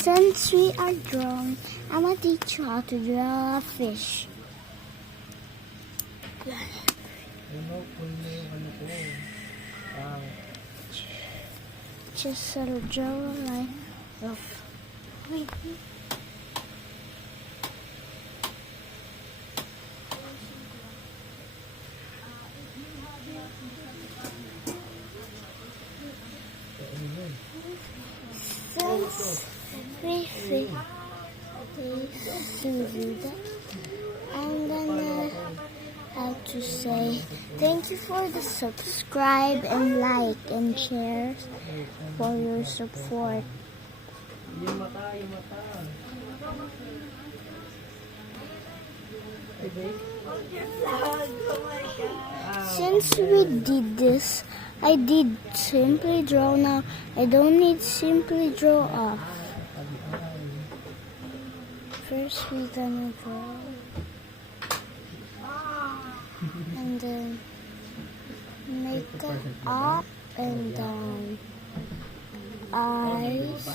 Since we are drawing, I'm gonna teach you how to draw a fish. Just draw a line of. Since we do that, I'm gonna have to say thank you for the subscribe and like and share for your support. Since we did this, I did simply draw now. I don't need simply draw off. First we're gonna draw. And then make it up and down. Eyes.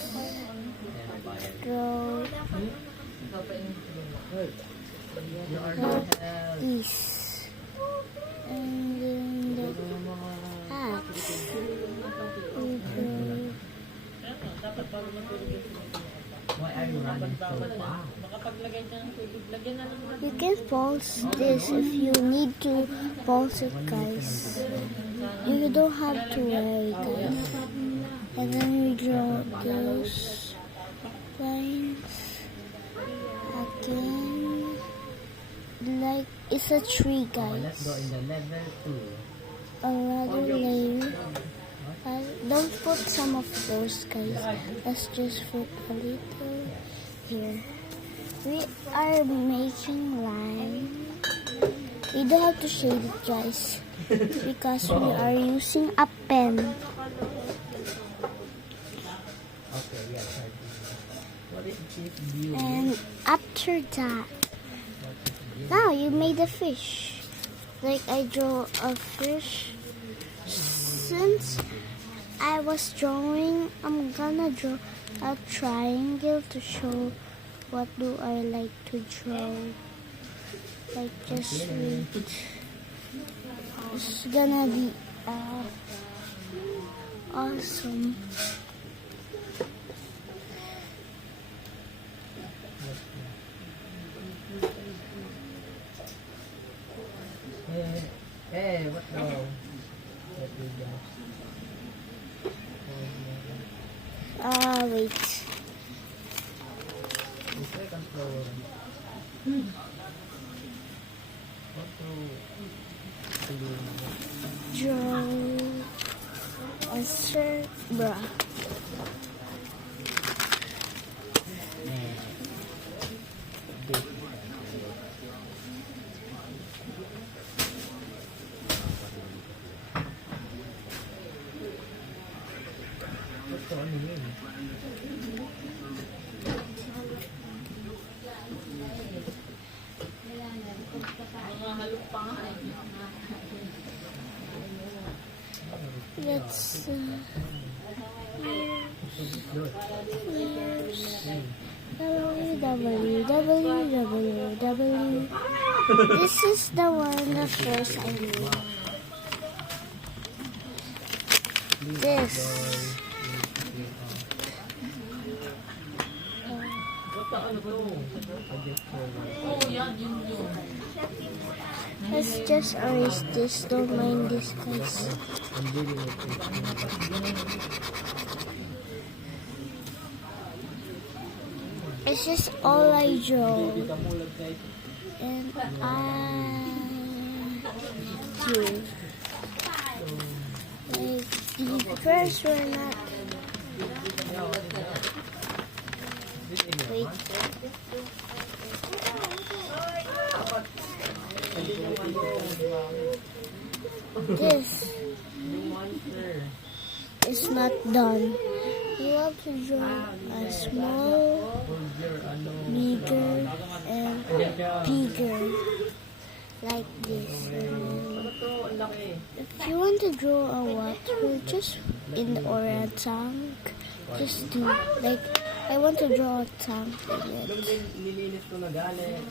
Draw. Like this. And then the hats. You can pause this if you need to pause it, guys. You don't have to worry, guys. And then we draw those lines again. Like it's a tree, guys. Let's go in the level 2. Another layer. Don't put some of those, guys. Let's just put a little here. We are making line. We don't have to shade it, guys, because we are using a pen. And after that, now you made a fish. Like I draw a fish. Since I was drawing, I'm gonna draw a triangle to show what do I like to draw. Like just wait. It's gonna be awesome. Hey, what the? Wait. The second floor. Draw a zebra. Let's www. This is the one the first I knew. This. Let's just erase this. Don't mind this, guys. It's just all I draw. And do. Like the first one. Wait. This is not done. You have to draw a small, bigger, and bigger, like this. If you want to draw a water, just in or a tank, Just do. Like, I want to draw a tank in Nung it. nilinis ko na galit.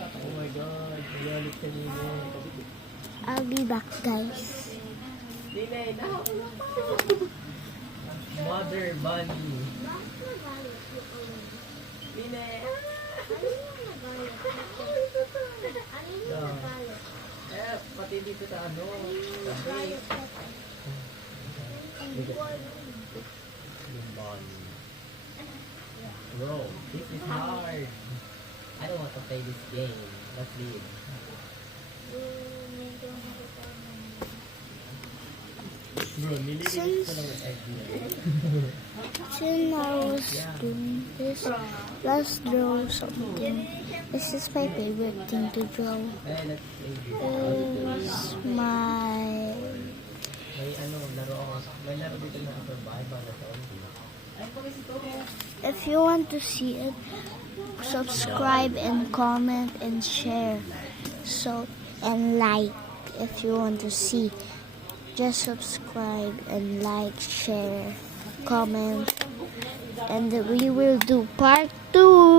Oh my God. Galit ka nila. I'll be back, guys. Nine, Mother Bunny. Nine. Eh, pati dito sa ano. Sabi. Yung Bunny. Bro, this is hard. I don't want to play this game. Let's leave. Bro, nililinis ko lang yung idea. Since I was doing this, let's draw something. This is my favorite thing to draw. Eh, let's play this. Is my... May ano, laro ako. May laro dito na survival na zombie. If you want to see it, subscribe and comment and share. So, and like if you want to see. Just subscribe and like, share, comment, and we will do part 2.